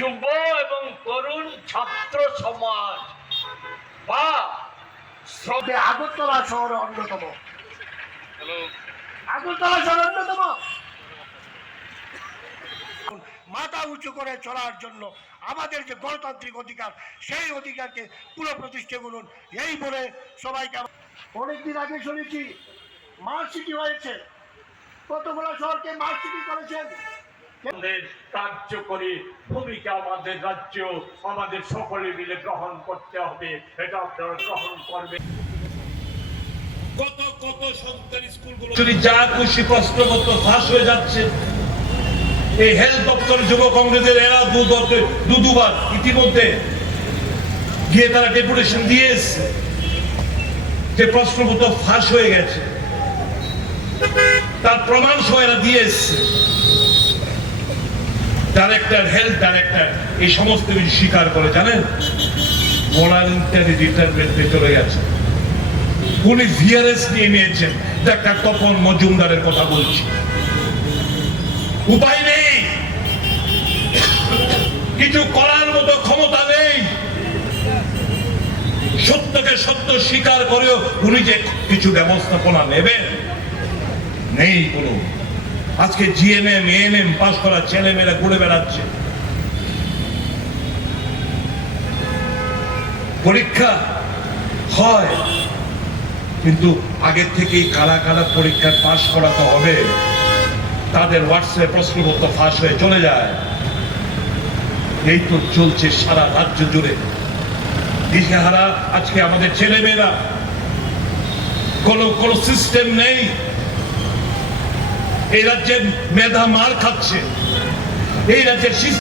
যুব এবং তরুণ ছাত্র সমাজ বা শ্রম আগরতলা শহর অন্যতম। আগরতলা শহর অন্যতম। মাথা উঁচু করে চলার জন্য আমাদের যে গণতান্ত্রিক অধিকার সেই অধিকারকে পুরো প্রতিষ্ঠা করুন। এই বলে সবাইকে অনেকদিন আগে শুনেছি মার্ক সিটি হয়েছে। কতগুলো শহরকে মার্ক সিটি করেছেন? কার্যকরী ভূমিকা আমাদের রাজ্য আমাদের সকলে মিলে গ্রহণ করতে হবে। এটা আপনারা গ্রহণ করবেন। কত কত সরকারি স্কুলগুলো যা খুশি ফাঁস হয়ে যাচ্ছে। এই হেলথ দপ্তর যুব কংগ্রেসের এরা দু দু দুবার ইতিমধ্যে গিয়ে তারা ডেপুটেশন দিয়ে এসছে। যে প্রশ্নপত্র ফাঁস হয়ে গেছে। তার প্রমাণ সহ এরা দিয়ে এসছে। ডাইরেক্টর হেলথ ডাইরেক্টর এই সমস্ত কিছু স্বীকার করে, জানেন? ভলান্টারি রিটায়ারমেন্টে চলে গেছে। উনি ভিআরএস নিয়ে নিয়েছেন। ডাক্তার তপন মজুমদারের কথা বলছি। উপায় নেই। কিছু করার মতো ক্ষমতা নেই। সত্যকে সত্য স্বীকার করেও উনি যে কিছু ব্যবস্থাপনা নেবেন, নেই কোনো। আজকে জিএনএম এএনএম পাস করা ছেলে মেয়েরা ঘুরে বেড়াচ্ছে। পরীক্ষা হয়, কিন্তু আগের থেকেই কারা কারা পরীক্ষায় পাশ করাতে হবে, তাদের হোয়াটসঅ্যাপ প্রশ্নপত্র ফাঁস হয়ে চলে যায়। এই তো চলছে সারা রাজ্য জুড়ে। দিশেহারা, আজকে আমাদের ছেলেমেয়েরা, কোনো কোনো সিস্টেম নেই। এই রাজ্যে মেধা মার খাচ্ছে। এই রাজ্যের